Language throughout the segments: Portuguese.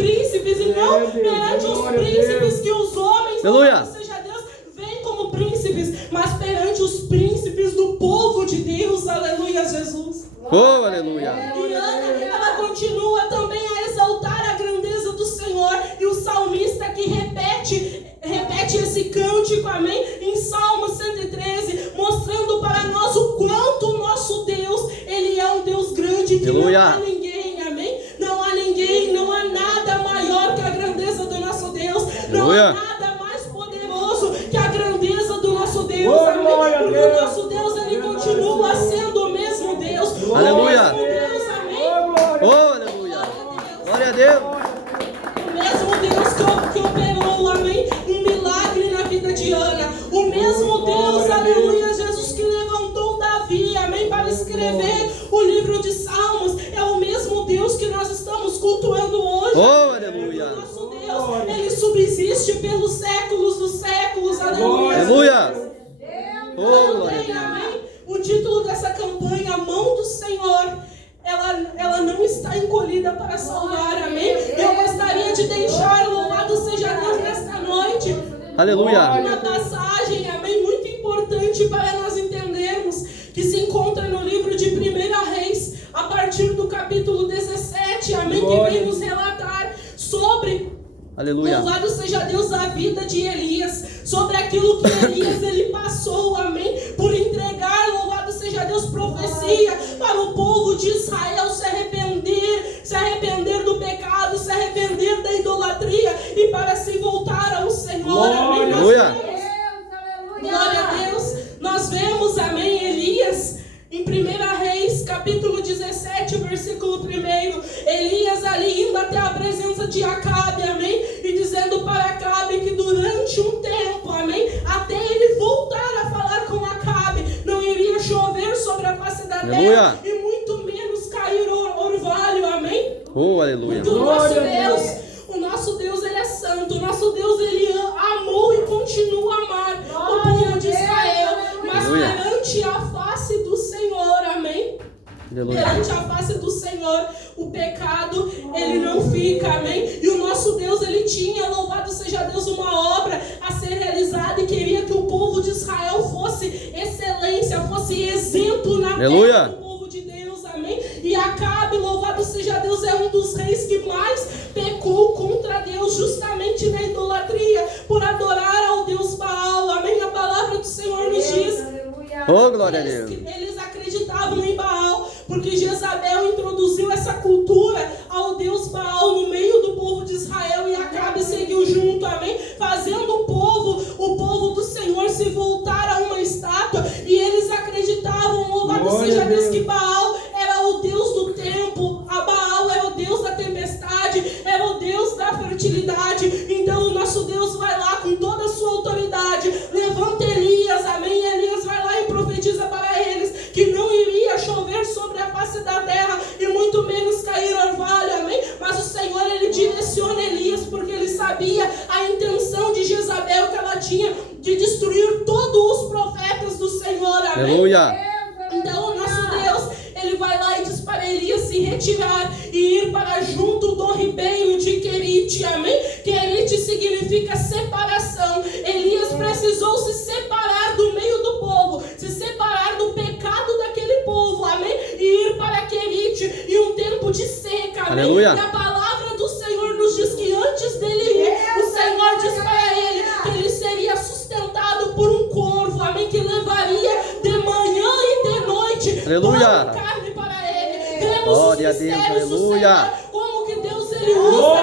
príncipes, e não perante os príncipes que os homens, aleluia, seja Deus, veem como príncipes, mas perante os príncipes do povo de Deus, aleluia, Jesus. oh, aleluia. E Ana, ela continua também a exaltar a grandeza do Senhor, e o salmista que repete esse cântico, amém, em Salmo 113, mostrando para nós o quanto o nosso Deus, Ele é um Deus grande, que aleluia, não há ninguém, amém, não há ninguém, não há nada maior que a grandeza do nosso Deus, não aleluia, há nada mais poderoso que a grandeza do nosso Deus, amém, porque o nosso Deus, Ele continua sendo o mesmo Deus, aleluia, o mesmo Deus, amém, oh, aleluia, glória a Deus, o mesmo Deus que operou, amém, um milagre na vida de Ana, o mesmo Deus, aleluia, Jesus, que levantou Davi, amém, para escrever o livro de Salmos, é o mesmo Deus que nós estamos cultuando hoje, oh, aleluia, o nosso Deus, Ele subsiste pelos séculos dos séculos, aleluia, aleluia, oh, também, glória a Deus, amém, o título dessa campanha, a mão do Senhor, ela não está encolhida para salvar, amém? Eu gostaria de deixar, louvado seja Deus, nesta noite, aleluia, uma passagem, amém, muito importante para nós entendermos, que se encontra no livro de 1 Reis, a partir do capítulo 17, amém, que vem nos relatar sobre, aleluia, louvado seja Deus, a vida de Elias, sobre aquilo que Elias ele passou, amém, por entregar, louvado seja Deus, profecia para o povo de Israel se arrepender do pecado, se arrepender da idolatria e para se voltar ao Senhor, amém, aleluia, glória a Deus, nós vemos, amém, Elias, em 1 Reis, capítulo 17, versículo 1, Elias ali indo até a presença de Acabe, amém, e dizendo para Acabe que durante um tempo, amém, até ele voltar a falar com Acabe, não iria chover sobre a face da terra, e muito menos cair orvalho, amém, oh, aleluia, o nosso Deus, ele é santo, o nosso Deus, ele amou e continua a amar o povo de Israel, mas perante a face do Senhor, amém, perante a face do Senhor, o pecado, ele não fica, amém, e o nosso Deus, ele tinha, louvado seja Deus, uma obra a ser realizada e queria que o povo de Israel fosse excelência, fosse exemplo na terra do povo de Deus, amém, e Acabe, louvado seja Deus, é um dos reis que mais pecou contra Deus, justamente na idolatria, por adorar ao Deus Baal, amém, a palavra do Senhor nos diz, oh, glória a Deus, eles acreditavam em Baal, porque Jezabel introduziu essa cultura ao Deus Baal no meio do povo de Israel, e Acabe seguiu junto, amém, fazendo o povo do Senhor se voltar a uma estátua, e eles acreditavam, louvado seja Deus, que Baal era o Deus do tempo, a Baal era o Deus da tempestade, era o Deus da fertilidade. Então o nosso Deus vai lá com toda a sua autoridade, levanta Elias, amém, Elias vai lá e profetiza para eles que não iria chover sobre a face da terra e muito menos cair orvalho, amém, mas o Senhor, ele direciona Elias, porque ele sabia a intenção de Jezabel, que ela tinha de destruir todos os profetas do Senhor, amém, aleluia, então o nosso Deus, ele vai lá e diz para Elias se retirar e ir para junto do ribeiro de Querite, amém, Querite significa separação, Elias precisou se separar do meio do povo, se separar do pecado daquele povo, amém, e ir para Querite, e um tempo de seca, amém, aleluia, e a palavra do Senhor nos diz que antes dele ir, o Senhor diz para ele que ele seria sustentado por um corvo, amém, que levaria de manhã e de noite aleluia, carne para ele. Vemos glória os a Deus, mistérios do aleluia, Senhor, como que Deus, ele usa,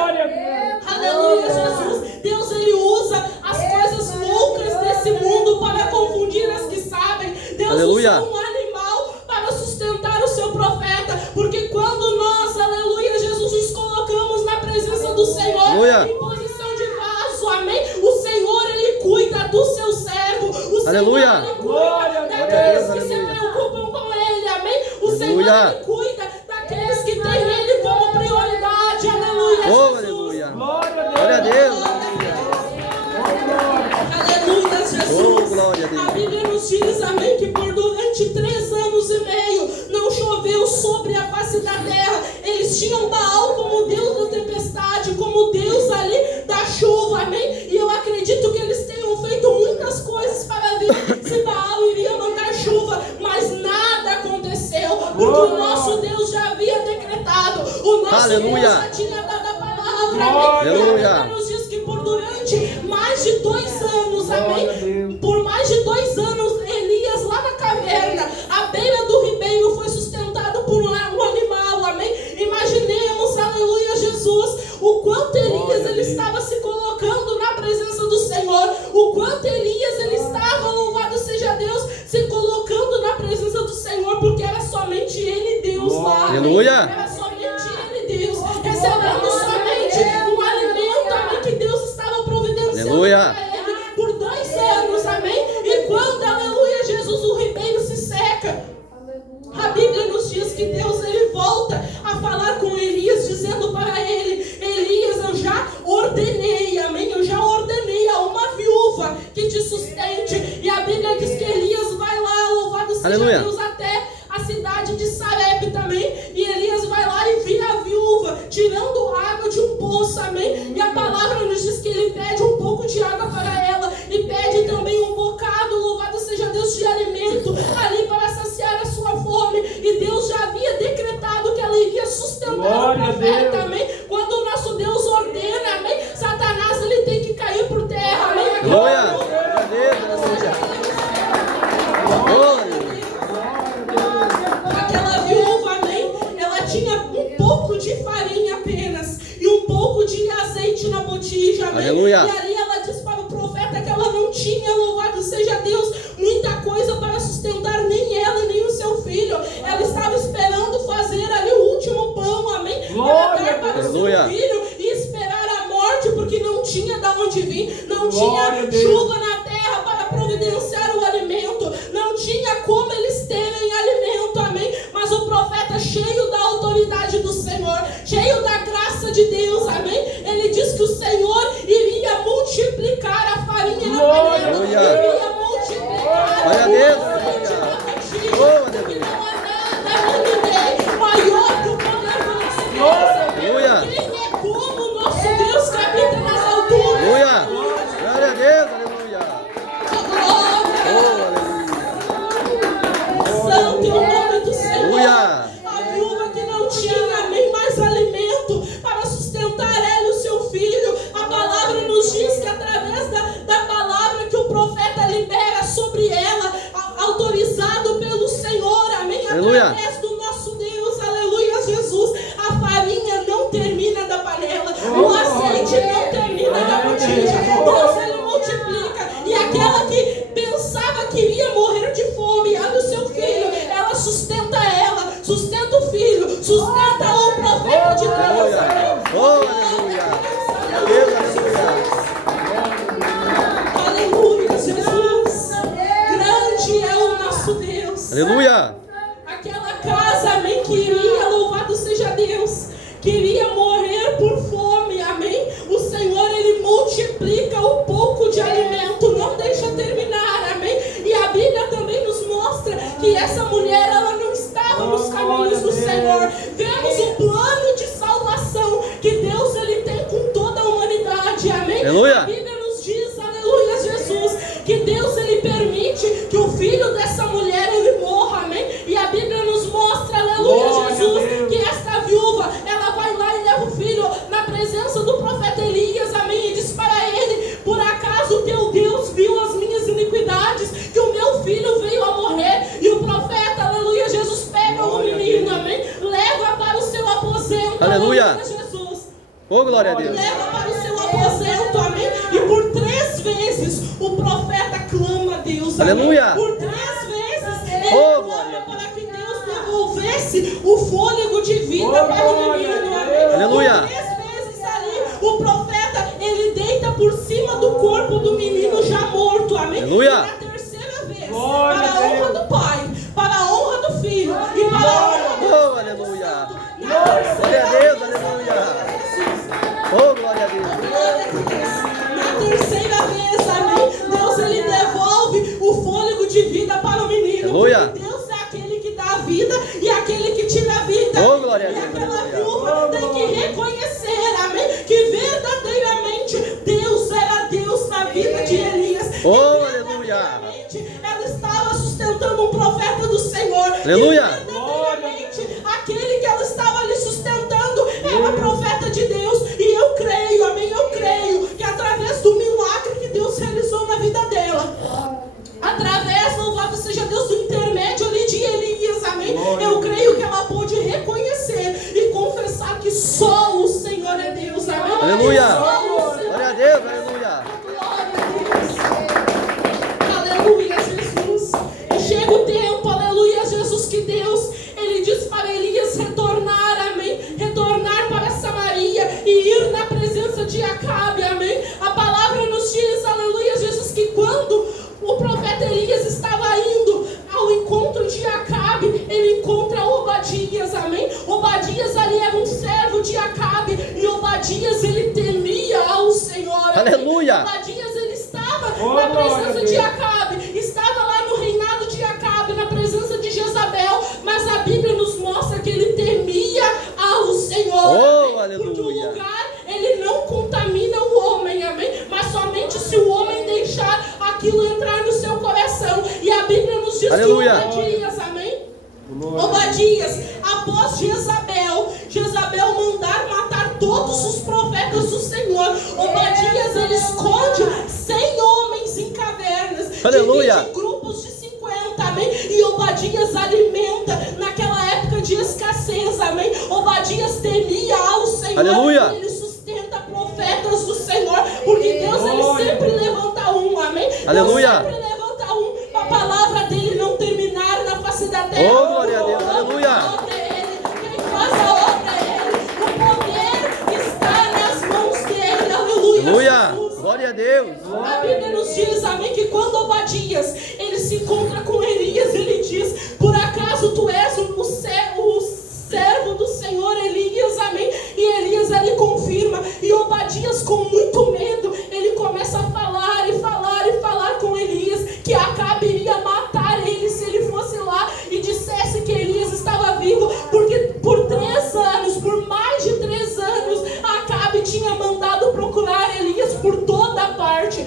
aleluia, Jesus, Deus, ele usa as coisas loucas desse mundo para confundir as que sabem. Deus aleluia, usou um animal para sustentar o seu profeta, porque quando nós, aleluia, Jesus, nos colocamos na presença do Senhor, aleluia, em posição de vaso, amém, o Senhor, ele cuida do seu servo, o aleluia, Senhor, ele cuida daqueles que se preocupam com ele, amém, o Senhor, ele cuida daqueles que têm ele como prioridade, aleluia, oh, Jesus, aleluia, glória a Deus, aleluia, Jesus, oh, glória a Deus, a Bíblia nos diz, amém, que por durante 3 anos e meio não choveu sobre a face da terra, eles tinham Baal como Deus da tempestade, como Aleluia. Deus já tinha dado a palavra. Glória. Amém. Aleluia. A Bíblia nos diz que por durante mais de 2 anos, amém? Por mais de 2 anos, Elias lá na caverna, à beira do ribeiro, foi sustentado por um animal, amém? Imaginemos, aleluia, Jesus, o quanto Elias ele estava se colocando na presença do Senhor, o quanto Elias ele estava, louvado seja Deus, se colocando na presença do Senhor, porque era somente Ele Deus lá. Aleluia. Era somente Ele Deus, recebendo somente um alimento, amém, que Deus estava providenciando Aleluia. para ele por 2 anos, amém? E quando, aleluia, Jesus, o ribeiro se seca, a Bíblia nos diz que Deus ele volta a falar com Elias, dizendo para ele: Elias, eu já ordenei, amém? Eu já ordenei a uma viúva que te sustente. E a Bíblia diz que Elias vai lá, louvado seja Aleluia. Deus, até a cidade de Sarepta também. E Elias vai lá e vira a viúva, tirando água de um poço, amém? E a palavra nos diz que ele pede um pouco de água para ela e pede também um bocado, louvado seja Deus, de alimento ali para saciar a sua fome. E Deus já havia decretado que ela iria sustentar o profeta, amém? Quando o nosso Deus ordena, amém? Satanás ele tem que cair por terra, amém? Glória. Glória a Deus. Aleluia. Aquela viúva, amém? Ela tinha um pouco de farinha apenas e um pouco de azeite na botija, amém? Aleluia. E ali ela diz para o profeta que ela não tinha, louvado seja Deus, muita coisa para sustentar nem ela nem o seu filho. Ela estava esperando fazer ali o último pão, amém? Para dar para o seu Aleluia. filho e esperar a morte, porque não tinha de onde vir, não Glória tinha chuva na terra para providenciar o alimento, não tinha como eles terem alimento, amém? Mas o profeta, cheio da autoridade do Senhor, cheio da graça de Deus, amém? Ele diz que o Senhor iria multiplicar a farinha na panela, Aleluia. iria multiplicar Glória a o Deus. azeite na botija, Glória a porque Deus. não há nada ninguém maior que o poder do nosso Deus. Aleluia. Quem é como o nosso Deus que habita nas alturas? Aleluia. Glória a Deus. Aleluia. Glória. Oh, aleluia. Santo é o nome do Senhor. Aleluia. A viúva que não tinha nem mais alimento para sustentar ela e o seu filho. A palavra nos diz que através da palavra que o profeta libera sobre ela, autorizado pelo Senhor, amém? Aleluia. Através do nosso Deus, aleluia, Jesus, a farinha não termina da panela, o azeite não termina da botija. Deus, ele multiplica. E aquela que pensava que iria morrer de fome, olha o seu filho, ela sustenta ela, sustenta o filho, sustenta o profeta de Deus. Amém? Oh, aleluia. Glória a Deus. Aleluia. Aleluia, Jesus. Grande é o nosso Deus. Aleluia. Aquela casa, amém, queria, louvado seja Deus, queria morrer por fome, amém? O Senhor, ele multiplica o pouco de alimento, não deixa terminar, amém? E a Bíblia também nos mostra que essa mulher, ela não estava nos caminhos do Senhor. Vemos o plano de salvação que Deus, ele tem com toda a humanidade, amém? Aleluia. A Bíblia nos diz, aleluia, Jesus, que Deus, ele permite que o filho dessa mulher, ele morra, amém? E a Bíblia nos mostra, aleluia, Glória Jesus, a Deus. que esta viúva, ela vai lá e leva o filho na presença do profeta Elias, amém? E diz para ele: por acaso teu Deus viu as minhas iniquidades, que o meu filho veio a morrer? E o profeta, aleluia, Jesus, pega o menino, amém? Leva para o seu aposento, Aleluia. Jesus. Oh, glória a Deus. Leva para o seu aposento, amém? E por 3 vezes o profeta clama a Deus, amém? Aleluia. Por 3 vezes ele Oh, clama para que Deus devolvesse o fôlego de vida para o menino, amém? Aleluia. Por 3 vezes ali o profeta, ele deita por cima do corpo do menino já morto, amém? Aleluia. E na terceira vez, Glória para a a honra Deus. do Pai, para a honra do Filho e para a honra do Oh, aleluia. na Glória a terceira Deus. vez, Aleluia. Oh, glória a Deus. na terceira vez, amém? Deus, ele devolve o fôlego de vida para o menino. Aleluia. Porque Deus é aquele que dá a vida e aquele que tira a vida. Oh, glória a e Deus, aquela aleluia. viúva tem que reconhecer, amém? Que verdadeiramente Deus era Deus na vida de Elias. Oh, E aleluia. verdadeiramente ela estava sustentando um profeta do Senhor. Aleluia. E verdadeiramente aquele que ela estava ali sustentando era Aleluia. exalto, Senhor. Glória a Deus, aleluia. Aleluia, Jesus. E chega o tempo, aleluia, Jesus, que Deus, Ele diz para Elias retornar, amém. Retornar para Samaria e ir na presença de Acabe, amém. A palavra nos diz, aleluia, Jesus, que quando o profeta Elias estava indo ao encontro de Acabe, ele encontra Obadias, amém. Obadias ali era um servo de Acabe e Obadias, ele temia ao Senhor, amém? Aleluia. Obadias, ele estava na presença de Acabe, estava lá no reinado de Acabe, na presença de Jezabel, mas a Bíblia nos mostra que ele temia ao Senhor, Oh, amém? Porque o aleluia. lugar, ele não contamina o homem, amém? Mas somente se o homem deixar aquilo entrar no seu coração. E a Bíblia nos diz Aleluia. que Obadias, amém? Obadias, após Jezabel mandar matar todos os profetas do Senhor, Obadias, ele esconde 100 homens em cavernas, Aleluia. divide em grupos de 50, amém? E Obadias alimenta naquela época de escassez, amém? Obadias temia ao Senhor. Aleluia. Ele sustenta profetas do Senhor, porque Deus, ele sempre levanta um, amém? Aleluia. Deus sempre levanta um, a palavra dele não terminar na face da terra. Oh, glória a Deus, aleluia. A obra é ele, quem faz a obra é ele, o poder está nas mãos dele, aleluia. Aleluia. Jesus. Glória a Deus. A Bíblia nos diz, amém, que quando Obadias, ele se encontra com Elias, ele diz, por acaso tu és o servo do Senhor Elias, amém? E Elias, ele confirma, e Obadias, com muito medo, ele começa a falar e falar e falar com Elias, que Acabe iria matar ele se ele fosse lá e dissesse que Elias estava vivo, porque por 3 anos, por mais de 3 anos, Acabe tinha mandado procurar Elias por toda parte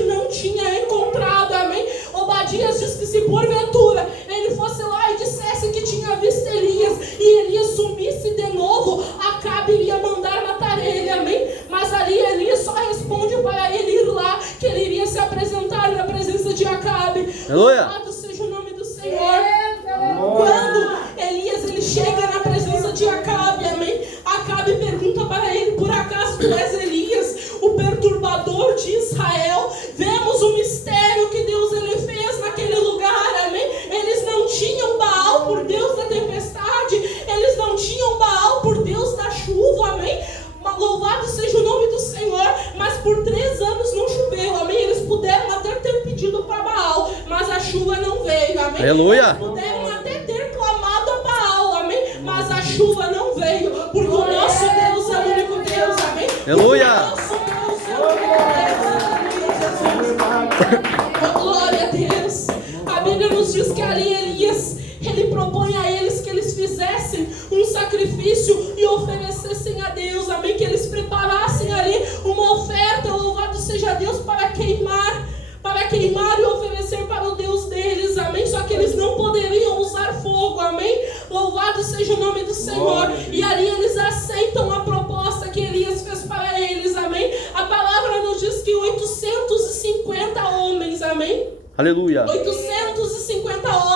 não tinha encontrado, amém? Obadias diz que se porventura ele fosse lá e dissesse que tinha visto Elias e Elias sumisse de novo, Acabe iria mandar matar ele, amém? Mas ali Elias só responde para ele ir lá, que ele iria se apresentar na presença de Acabe. Aleluia. Louvado seja o nome do Senhor. Quando Elias, ele chega na presença de Acabe, amém? Acabe pergunta para ele, por acaso tu és Elias, o perturbador de Israel? Vemos o mistério que Deus, ele fez naquele lugar, amém? Eles não tinham Baal por Deus da tempestade, eles não tinham Baal por Deus da chuva, amém? Louvado seja o nome do Senhor, mas por 3 anos não choveu, amém? Eles puderam até ter pedido para Baal, mas a chuva não veio, amém? Aleluia. Eles puderam até ter clamado a Baal, amém? Mas a chuva não veio, porque o nosso Deus é o único Deus, amém? Aleluia. O nosso Deus é o único Deus, oh, glória a Deus. A Bíblia nos diz que ali Elias, ele propõe a eles que eles fizessem um sacrifício e oferecessem a Deus, amém? Que eles preparassem ali uma oferta, louvado seja Deus, para queimar e oferecer para o Deus deles, amém? Só que eles não poderiam usar fogo, amém? Louvado seja o nome do Senhor. E ali eles aceitam a proposta que Elias fez para eles, amém? A palavra nos diz que 850 homens, amém? Aleluia. 850 homens